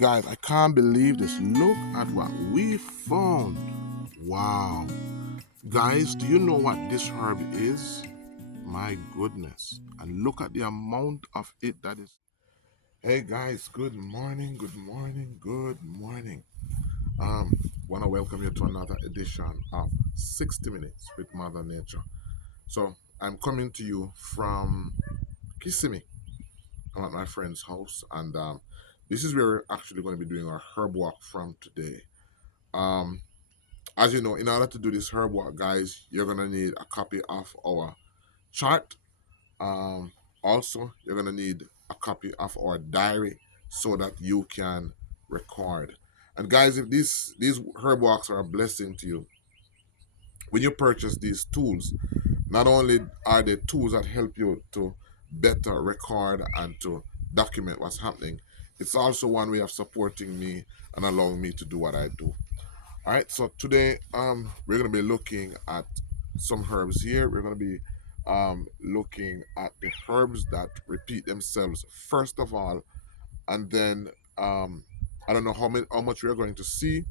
Guys, I can't believe this. Look at what we found. Wow. Guys, do you know what this herb is? My goodness. And look at the amount of it that is. Hey guys, good morning, good morning, good morning. Um, want to welcome you to another edition of 60 Minutes with Mother Nature. So, I'm coming to you from Kissimmee. I'm at my friend's house, and this is where we're actually going to be doing our herb walk from today. Um, as you know, in order to do this herb walk, guys, you're going to need a copy of our chart. Um, Also, you're going to need a copy of our diary so that you can record. And guys, if these herb walks are a blessing to you, when you purchase these tools, not only are they tools that help you to better record and to document what's happening, it's also one way of supporting me and allowing me to do what I do. All right, so today we're going to be looking at some herbs here. We're going to be looking at the herbs that repeat themselves first of all, and then I don't know how much we're going to see.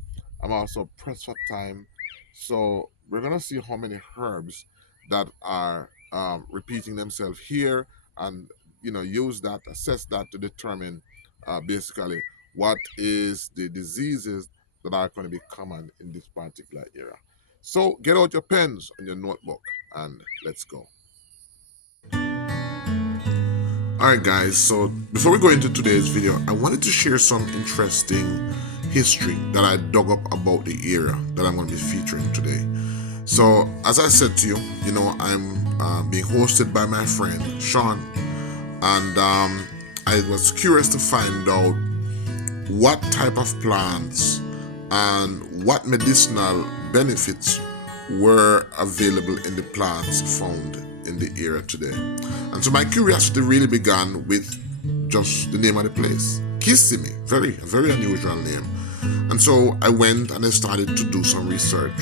I'm also pressed for time, so we're gonna see how many herbs that are repeating themselves here, and use that, assess that to determine basically what is the diseases that are going to be common in this particular area. So get out your pens and your notebook and let's go. Alright guys, so before we go into today's video, I wanted to share some interesting history that I dug up about the area that I'm going to be featuring today. So as I said to you, I'm being hosted by my friend Sean, and I was curious to find out what type of plants and what medicinal benefits were available in the plants found in the area today. And so my curiosity really began with just the name of the place, Kissimmee, a very unusual name. And so I went and I started to do some research,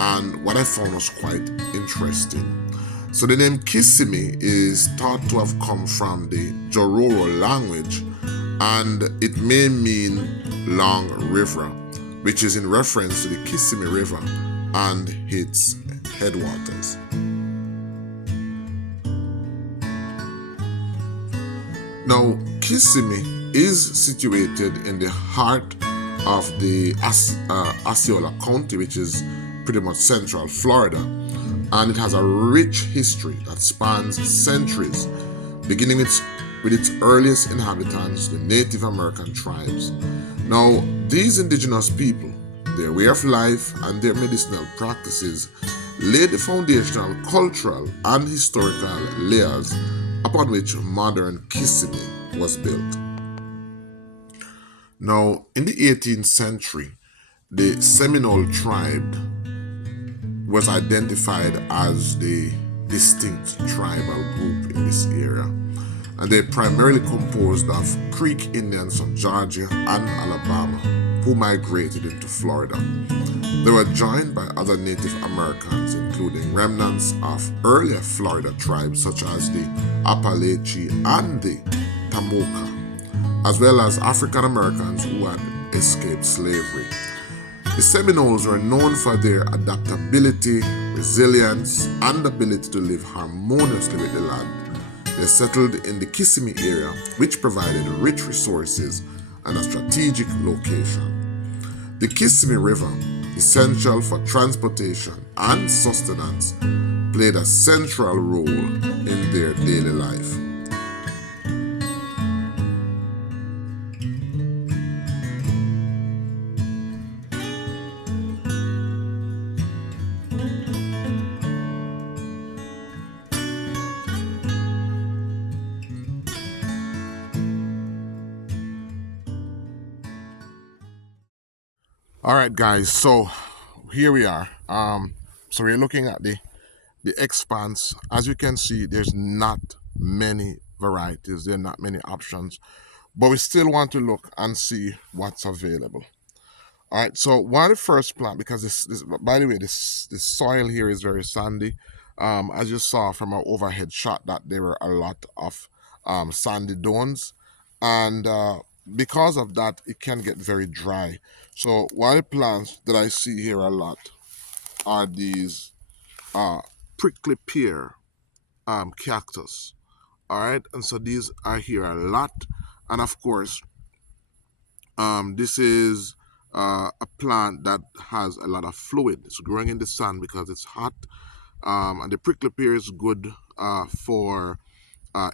and what I found was quite interesting. So the name Kissimmee is thought to have come from the Jororo language, and it may mean long river, which is in reference to the Kissimmee River and its headwaters. Now, Kissimmee is situated in the heart of the Osceola County, which is pretty much central Florida, and it has a rich history that spans centuries, beginning with its earliest inhabitants, the Native American tribes. Now, these indigenous people, their way of life and their medicinal practices laid the foundational cultural and historical layers upon which modern Kissimmee was built. Now, in the 18th century, the Seminole tribe was identified as the distinct tribal group in this area, and they primarily composed of Creek Indians from Georgia and Alabama who migrated into Florida. They were joined by other Native Americans, including remnants of earlier Florida tribes such as the Appalachian and the Tamoka, as well as African Americans who had escaped slavery. The Seminoles were known for their adaptability, resilience, and ability to live harmoniously with the land. They settled in the Kissimmee area, which provided rich resources and a strategic location. The Kissimmee River, essential for transportation and sustenance, played a central role in their daily life. All right, guys. So here we are. So we're looking at the expanse. As you can see, there's not many varieties. There are not many options, but we still want to look and see what's available. All right. So one of the first plant, because this by the way, this soil here is very sandy. As you saw from our overhead shot, that there were a lot of sandy dunes, and because of that, it can get very dry. So one of the plants that I see here a lot are these uh, prickly pear cactus. All right, and so these are here a lot, and of course, this is a plant that has a lot of fluid. It's growing in the sun because it's hot, and the prickly pear is good for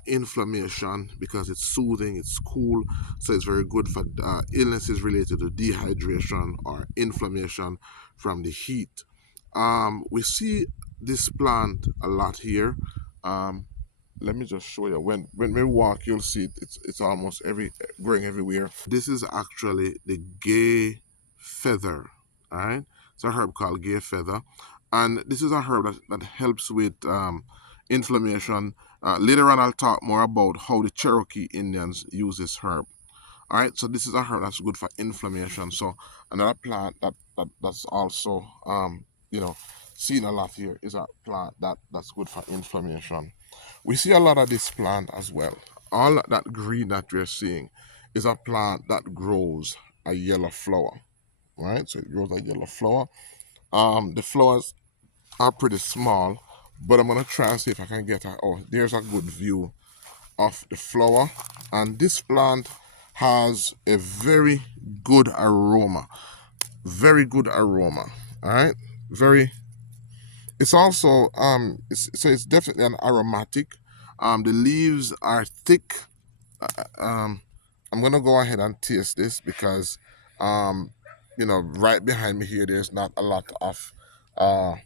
inflammation because it's soothing, it's cool, so it's very good for illnesses related to dehydration or inflammation from the heat. We see this plant a lot here. Um, Let me just show you. When we walk, you'll see it. It's almost growing everywhere. This is actually the gay feather. All right, it's a herb called gay feather, and this is a herb that helps with inflammation. Later on, I'll talk more about how the Cherokee Indians use this herb. All right, so this is a herb that's good for inflammation. So another plant that's also seen a lot here is a plant that's good for inflammation. We see a lot of this plant as well. All that green that we're seeing is a plant that grows a yellow flower. Right, so it grows a yellow flower. The flowers are pretty small, but I'm gonna try and see if I can get there's a good view of the flower, and this plant has a very good aroma, very good aroma. All right, very. It's also so it's definitely an aromatic. The leaves are thick. um I'm gonna go ahead and taste this because right behind me here there's not a lot of uh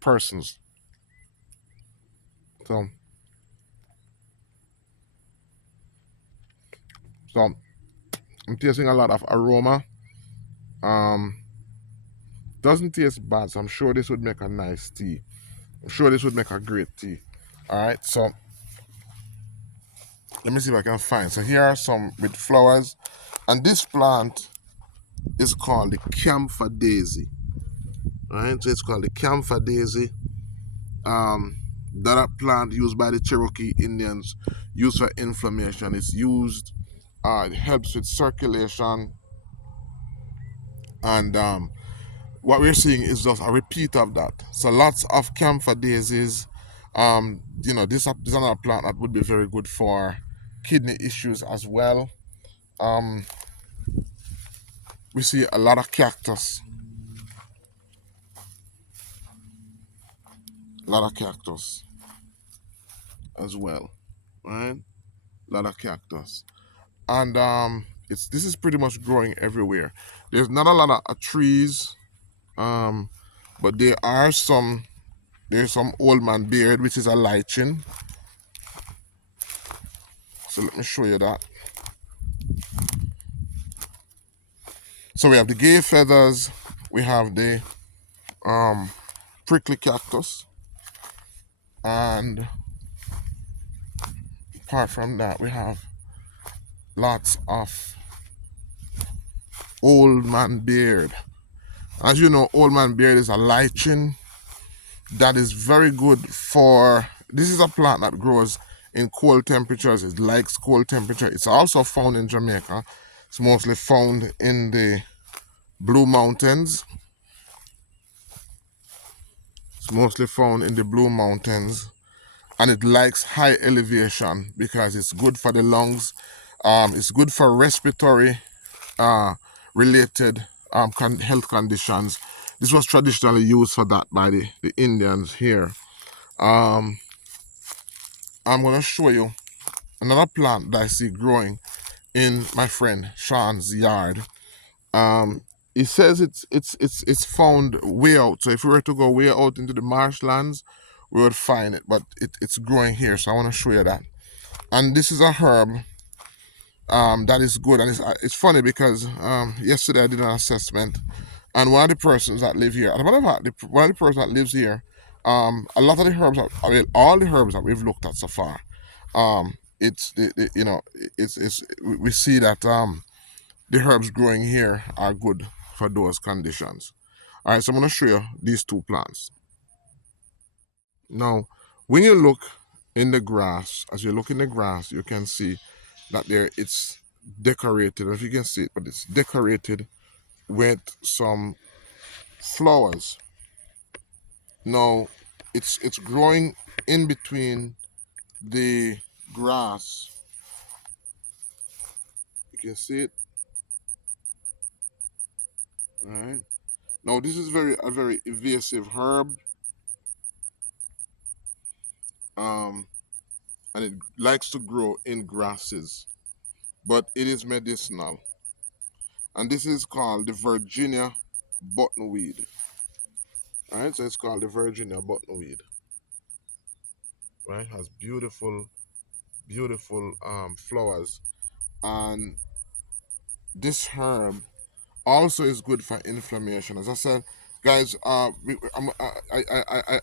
persons. So so I'm tasting a lot of aroma. um doesn't taste bad, so I'm sure this would make a nice tea. I'm sure this would make a great tea. All right, so let me see if I can find. So here are some with flowers, and this plant is called the Camphor Daisy. All right, so it's called the Camphor Daisy. Um, that a plant used by the Cherokee Indians, used for inflammation. It's used. It helps with circulation, and what we're seeing is just a repeat of that. So lots of camphor daisies. This is another plant that would be very good for kidney issues as well. Um, we see a lot of cactus, a lot of cactus as well, right? A lot of cactus, and this is pretty much growing everywhere. There's not a lot of trees, um, but there's some old man beard, which is a lichen. So let me show you that. So we have the gay feathers, we have the um, prickly cactus, and apart from that, we have lots of old man beard. As you know, old man beard is a lichen that is very good for. This is a plant that grows in cold temperatures. It likes cold temperature. It's also found in Jamaica. It's mostly found in the Blue Mountains. It's mostly found in the Blue Mountains, and it likes high elevation because it's good for the lungs. It's good for respiratory uh, related health conditions. This was traditionally used for that by the Indians here. Um, I'm going to show you another plant that I see growing in my friend Sean's yard. Um, he says it's found way out. So if we were to go way out into the marshlands, we would find it. But it's growing here, so I want to show you that. And this is a herb that is good. And it's funny because yesterday I did an assessment, and one of the persons that live here, and one of the persons that lives here, a lot of the herbs, all the herbs that we've looked at so far, it's it's we see that the herbs growing here are good for those conditions. All right, so I'm going to show you these two plants. Now, when you look in the grass, as you look in the grass, you can see that it's decorated. I don't know if you can see it, but it's decorated with some flowers. Now, it's growing in between the grass. You can see it. All right. Now, this is a very invasive herb, um, and it likes to grow in grasses, but it is medicinal. And this is called the Virginia buttonweed. All right, so it's called the Virginia buttonweed. Right, has beautiful flowers, and this herb also is good for inflammation. As I said, guys, I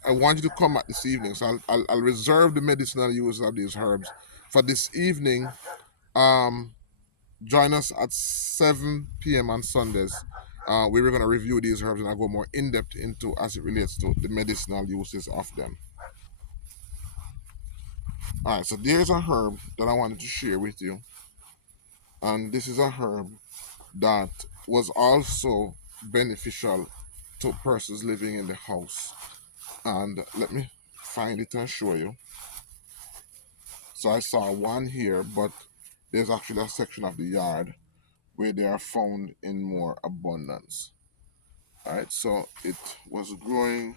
want you to come back this evening, so I'll reserve the medicinal use of these herbs for this evening. Um, Join us at 7 p.m. on Sundays. We were going to review these herbs and I go more in depth into as it relates to the medicinal uses of them. All right, so there's a herb that I wanted to share with you, and this is a herb that was also beneficial to persons living in the house. And let me find it and show you. So I saw one here, but there's actually a section of the yard where they are found in more abundance. All right, so it was growing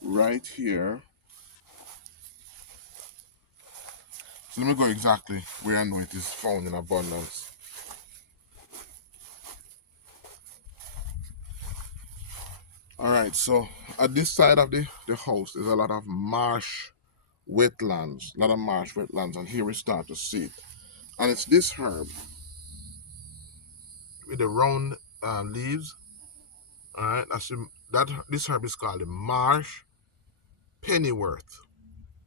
right here. So let me go exactly where I know it is found in abundance. All right, so at this side of the house, there's a lot of marsh wetlands, and here we start to see it. And it's this herb with the round leaves. All right, this herb is called the Marsh Pennywort.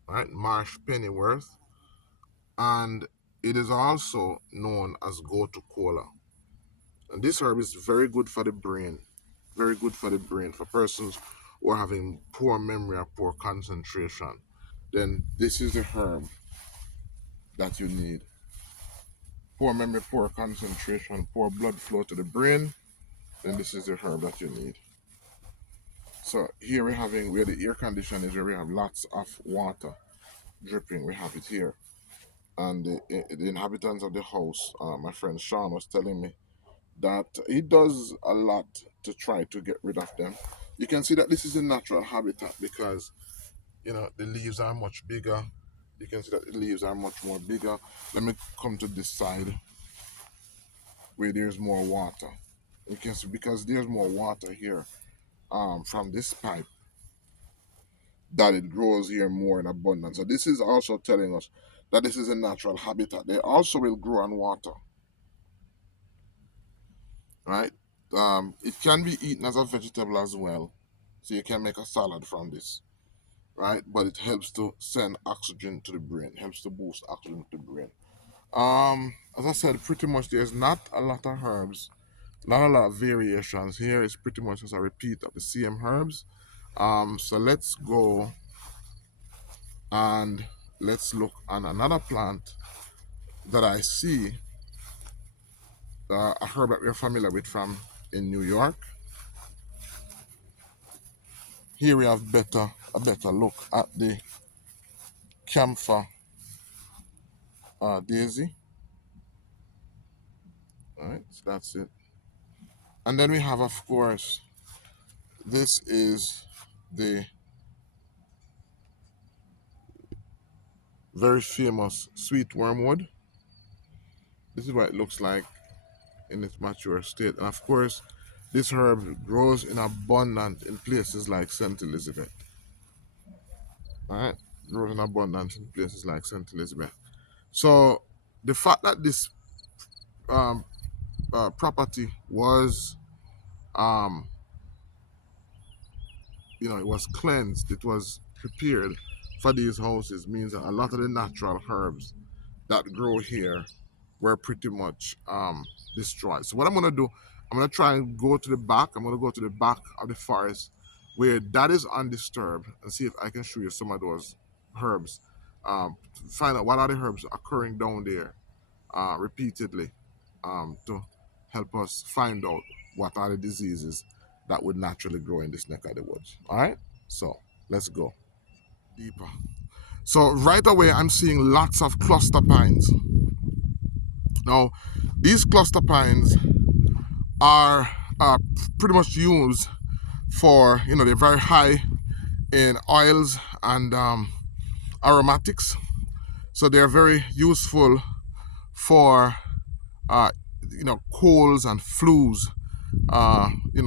All right, Marsh Pennywort, and it is also known as gotu kola. And this herb is very good for the brain, very good for the brain for persons who are having poor memory or poor concentration. Then this is the herb that you need. Poor memory, poor concentration, poor blood flow to the brain. Then this is the herb that you need. So here we're having where the air condition is, where we have lots of water dripping. We have it here, and the inhabitants of the house, my friend Sean was telling me that he does a lot to try to get rid of them. You can see that this is a natural habitat because the leaves are much bigger. You can see that the leaves are much more bigger. Let me come to this side where there's more water. You can see because there's more water here from this pipe that it grows here more in abundance. So this is also telling us that this is a natural habitat. They also will grow on water, right? It can be eaten as a vegetable as well, so you can make a salad from this, right? But it helps to send oxygen to the brain, helps to boost oxygen to the brain. As I said, pretty much there's not a lot of herbs, not a lot of variations. Here is pretty much just a repeat of the same herbs. So let's go and let's look on another plant that I see, a herb that we're familiar with from in New York. Here we have a better look at the Camphor Daisy. All right, so that's it. And then we have, of course, this is the very famous sweet wormwood. This is what it looks like in its mature state. And of course, this herb grows in abundance in places like St. Elizabeth. All right, grows in abundance in places like St. Elizabeth. So the fact that this um, property was, um, it was cleansed, it was prepared for these houses means that a lot of the natural herbs that grow here were pretty much destroyed. So what I'm gonna do, I'm gonna try and go to the back. I'm gonna go to the back of the forest where that is undisturbed and see if I can show you some of those herbs. Find out what are the herbs occurring down there repeatedly to help us find out what are the diseases that would naturally grow in this neck of the woods. All right, so let's go deeper. So right away, I'm seeing lots of cluster pines. Now, these cluster pines are pretty much used for, they're very high in oils and aromatics. So they're very useful for, colds and flus,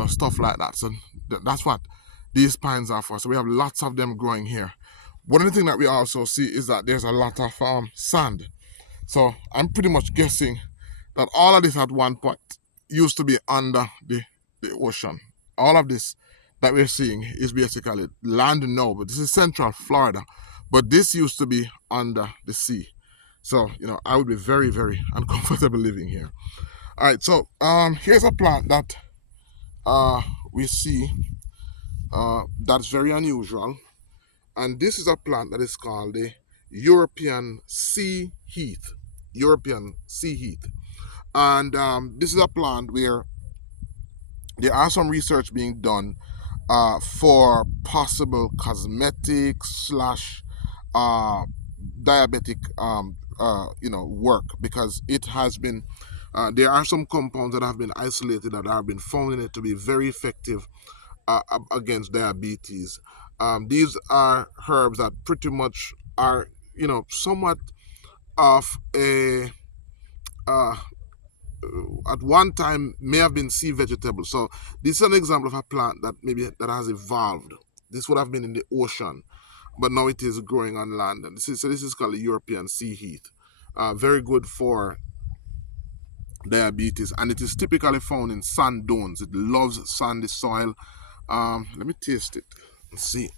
stuff like that. So that's what these pines are for. So we have lots of them growing here. One of the things that we also see is that there's a lot of sand. So I'm pretty much guessing that all of this at one point used to be under the ocean. All of this that we're seeing is basically land now, but this is central Florida. But this used to be under the sea. So, I would be very, very uncomfortable living here. All right, so here's a plant that we see that's very unusual. And this is a plant that is called the European sea heath. European sea heath. And this is a plant where there are some research being done for possible cosmetics slash diabetic work, because it has been there are some compounds that have been isolated that have been found in it to be very effective against diabetes. These are herbs that pretty much are somewhat of a uh, at one time may have been sea vegetable. So this is an example of a plant that maybe that has evolved. This would have been in the ocean, but now it is growing on land. And this is called the European sea heath. Very good for diabetes, and it is typically found in sand dunes. It loves sandy soil. Let me taste it. Let's see.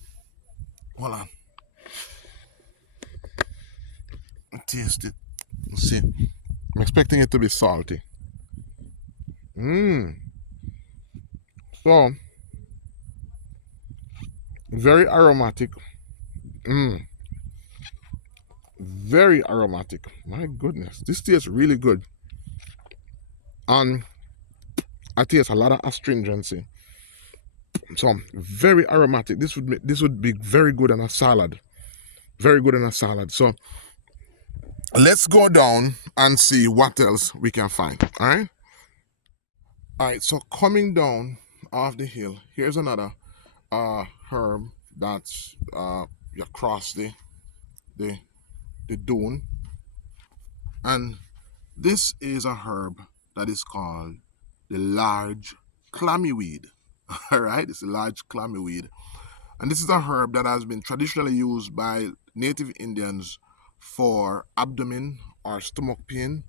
Hold on. Taste it. Let's see. I'm expecting it to be salty. So very aromatic. Very aromatic. My goodness, this tastes really good. And I taste a lot of astringency. So very aromatic. This would be very good on a salad. Very good on a salad. So let's go down and see what else we can find. All right. All right. So coming down off the hill, here's another herb that's across the dune, and this is a herb that is called the large clammy weed. All right, it's a large clammy weed, and this is a herb that has been traditionally used by native Indians for abdomen or stomach pain.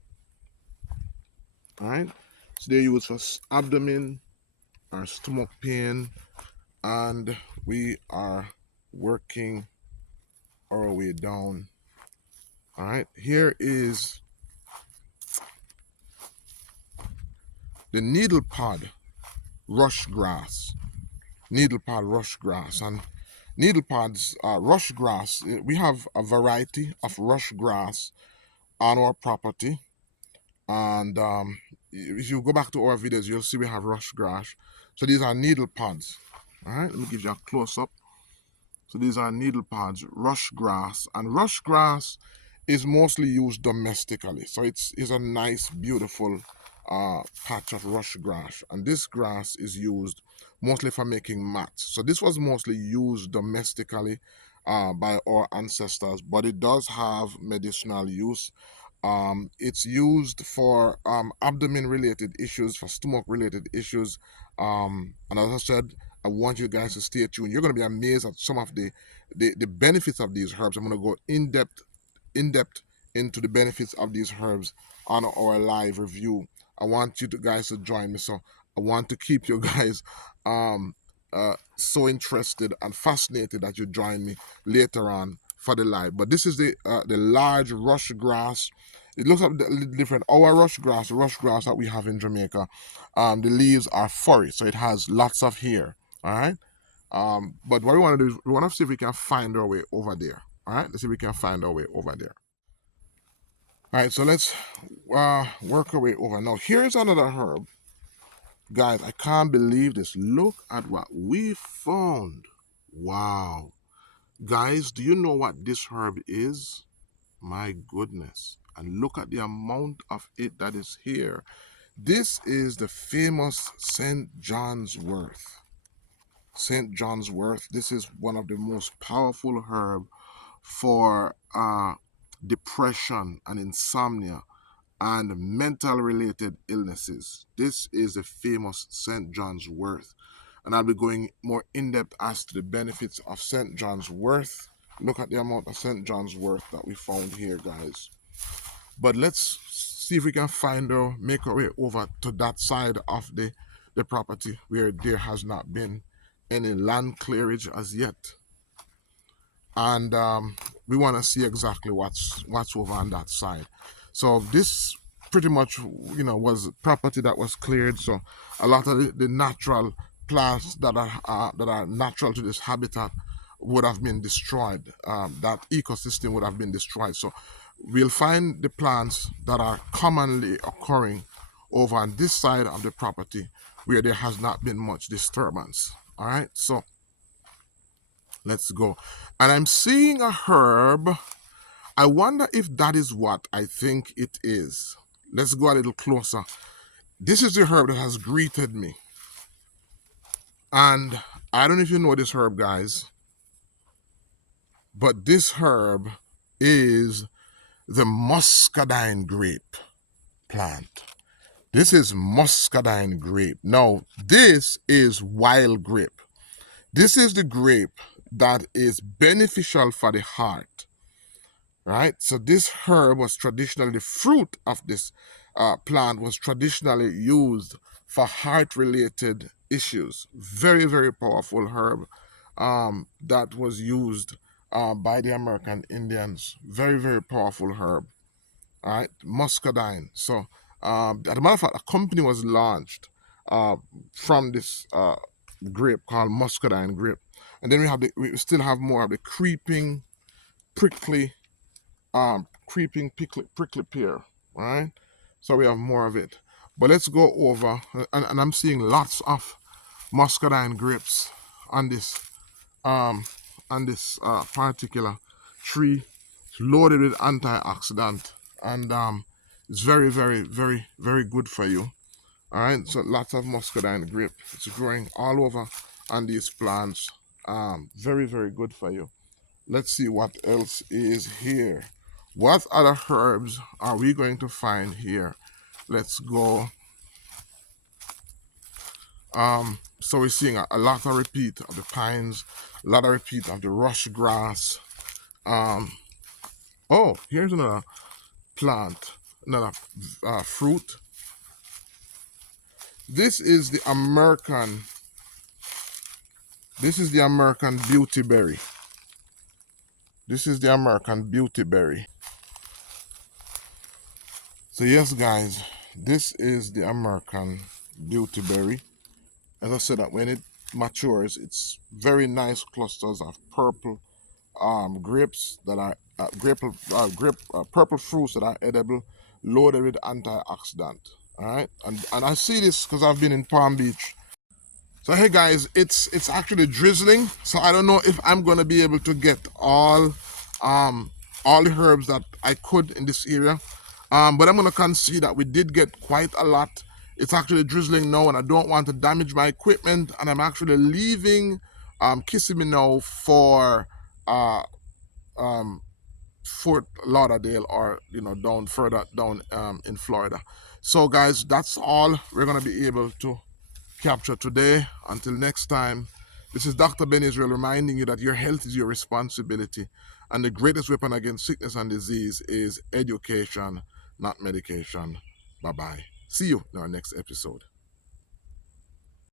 All right, so they use for abdomen or stomach pain, and we are working our way down. All right, here is the needle pod rush grass. Needle pod rush grass. And needle pods, rush grass, we have a variety of rush grass on our property. And if you go back to our videos, you'll see we have rush grass. So these are needle pods. All right, let me give you a close up. So these are needle pods, rush grass, and rush grass is mostly used domestically. So it's a nice, beautiful patch of rush grass, and this grass is used mostly for making mats. So this was mostly used domestically by our ancestors, but it does have medicinal use. It's used for abdomen related issues, for stomach related issues. And as I said, I want you guys to stay tuned. You're going to be amazed at some of the benefits of these herbs. I'm going to go in depth into the benefits of these herbs on our live review. I want you guys to join me. So I want to keep you guys so interested and fascinated that you join me later on for the live. But this is the large rush grass. It looks a little different. Our rush grass that we have in Jamaica, the leaves are furry, so it has lots of hair. All right. But what we want to do is we want to see if we can find our way over there. All right. Let's see if we can find our way over there. All right, so let's work our way over. Now, here's another herb. Guys, I can't believe this. Look at what we found. Wow. Guys, do you know what this herb is? My goodness. And look at the amount of it that is here. This is the famous St. John's wort. St. John's wort. This is one of the most powerful herb for depression and insomnia and mental related illnesses. This is the famous St. John's wort. And I'll be going more in depth as to the benefits of St. John's wort. Look at the amount of St. John's wort that we found here, guys. But let's see if we can find or make our way over to that side of the property where there has not been any land clearage as yet. And we want to see exactly what's over on that side. So this pretty much, was property that was cleared. So a lot of the natural plants that are natural to this habitat would have been destroyed. That ecosystem would have been destroyed. So we'll find the plants that are commonly occurring over on this side of the property where there has not been much disturbance. All right, so let's go. And I'm seeing a herb. I wonder if that is what I think it is. Let's go a little closer. This is the herb that has greeted me. And I don't know if you know this herb, guys, but this herb is the muscadine grape plant. This is muscadine grape. Now, this is wild grape. This is the grape that is beneficial for the heart, right? So this herb was traditionally, the fruit of this plant was traditionally used for heart-related issues. Very, very powerful herb that was used by the American Indians. Very, very powerful herb. All right, muscadine. So, as a matter of fact, a company was launched from this grape called muscadine grape, and then we still have more of the creeping, prickly, prickly pear. Right. So we have more of it. But let's go over, and I'm seeing lots of muscadine grapes on this particular tree. It's loaded with antioxidant, and it's very, very, very, very good for you. All right, so lots of muscadine grape. It's growing all over on these plants. Very, very good for you. Let's see what else is here. What other herbs are we going to find here? Let's go. So we're seeing a lot of repeat of the pines, a lot of repeat of the rush grass. Oh, here's another plant, another fruit. This is the American Beautiberry. This is the American Beautiberry. So yes, guys, this is the American Beautiberry. As I said, that when it matures, it's very nice clusters of purple grapes that are purple fruits that are edible, loaded with antioxidant. All right, and I see this because I've been in Palm Beach. So hey guys, it's actually drizzling, so I don't know if I'm gonna be able to get all the herbs that I could in this area, but I'm gonna concede that we did get quite a lot. It's actually drizzling now, and I don't want to damage my equipment, and I'm actually leaving Kissimmee now for Fort Lauderdale, or down further down in Florida. So guys, that's all we're gonna be able to capture today. Until next time, this is Dr. Ben Israel reminding you that your health is your responsibility, and the greatest weapon against sickness and disease is education, not medication. Bye bye. See you in our next episode.